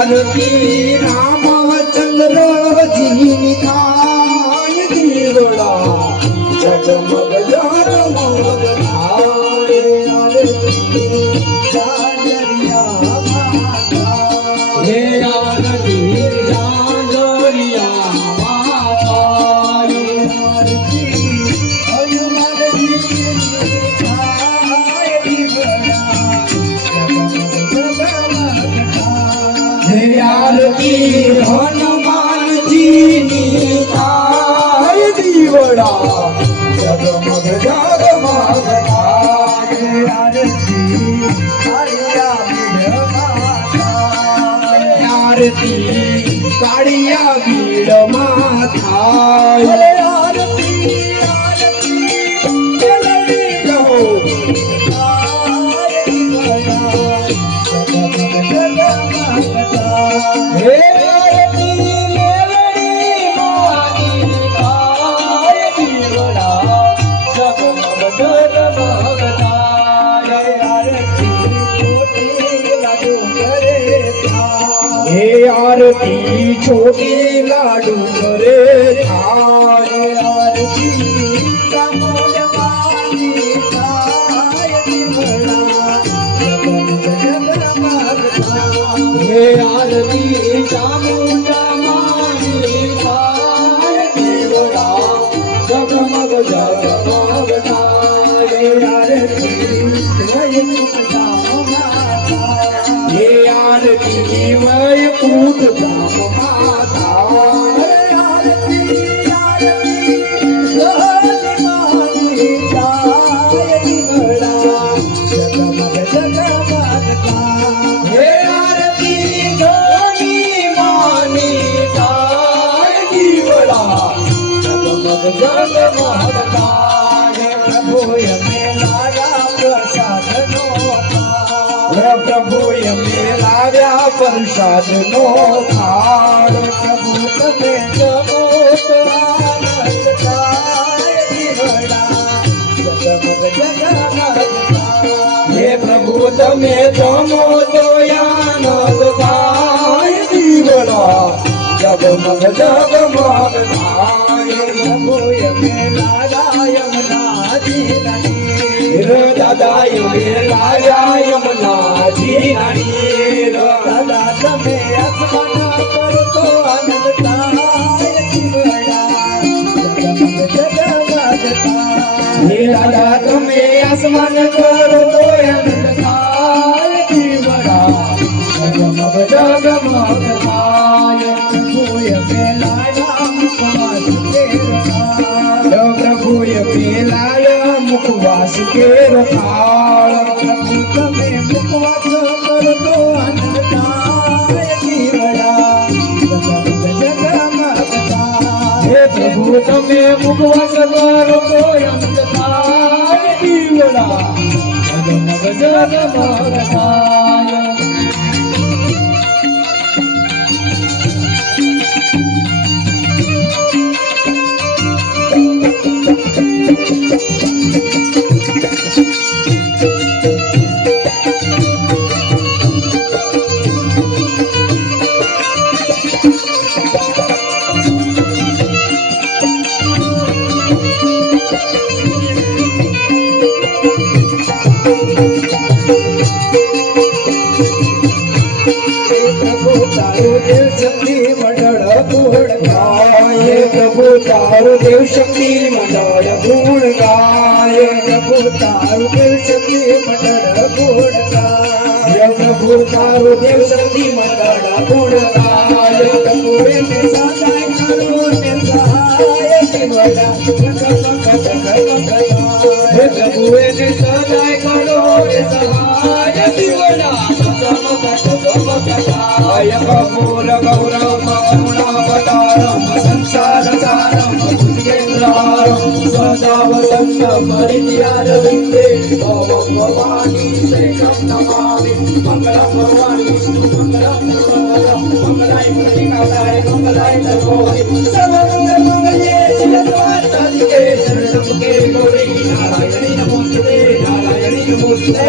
आरती रामचंद्र जी थाय दीवड़ा जगमग जगमग थाय आरती जाजरिया माता हे आरती जाजरिया माता आरती हनुमान जी थाय दीवड़ा आरती हनुमान जी थाय दीवड़ा जगमग जगमग थाय आरती कालिया बीड़ माता आरती कालिया बीड़ माता आरती आरती चलई जाओ हे आरती मेलड़ी मानी थाय दीवड़ा जगमग जगमग थाय आरती छोटी लाडू करे हे आरती छोटी लाडू करे थाय आरती कमल मानी थाय दीवड़ा हे आरती चामुंडा मानी थाय दीवड़ा जगमग जगमग थाय आरती वैकुंठ माता हे आरती वैकुंठ माता आरती आरती मानी थाय दीवड़ा जगमग जगमग थाय जगमग थाय प्रभु में लाया प्रसाद नो प्रभु में लाया प्रसाद नो थाल प्रभु तमे जमो तो आनंद थाय दीवड़ा जगमग जगमग थाय हे प्रभु तमे जमो तो आनंद थाय दीवड़ा जगमग जगमग थाय प्रभु में लाया यमुना जी नानी दादा में लाया यमुना जी नानी दादा तमे आसमान पर तो आनंद थाय दीवड़ा जगमग जगमग थाय हे दादा तमे आसमान पर तो आनंद थाय दीवड़ा जगमग जगमग थाय प्रभु मेलाया मुखवास के रखाल प्रभु तमे मुखवास कर तो आनंद थाय दीवड़ा जगमग जगमग थाय हे प्रभु तमे मुखवास कर तो आनंद थाय दीवड़ा जगमग जगमग थाय तारु देव शक्ति मंडल गुण गाय प्रभु तारु देव शक्ति मंडल गुण गाय गुरुकारो देव शक्ती मंडळ गुणगाय गुरुने सदाय करो ते सहाय केवळा गुरुने सदाय करो ते सहाय केवळा आय कपूर गौरव करुणावतारम संसार सारम भुजगेंद्रहारम सदा वसंत परित्यारविंदे ओम भवानी शरणं नमामि मंगलम भगवान विष्णु मंगलम सर्वमंगलम मंगलाय प्रतिकालाय मंगलाय तपोहि सर्वमंगल मंगल्ये शिवे सर्वार्थसाधिके शरणं के गौरी नारायणी नमोस्तुते नारायणी नमोस्तुते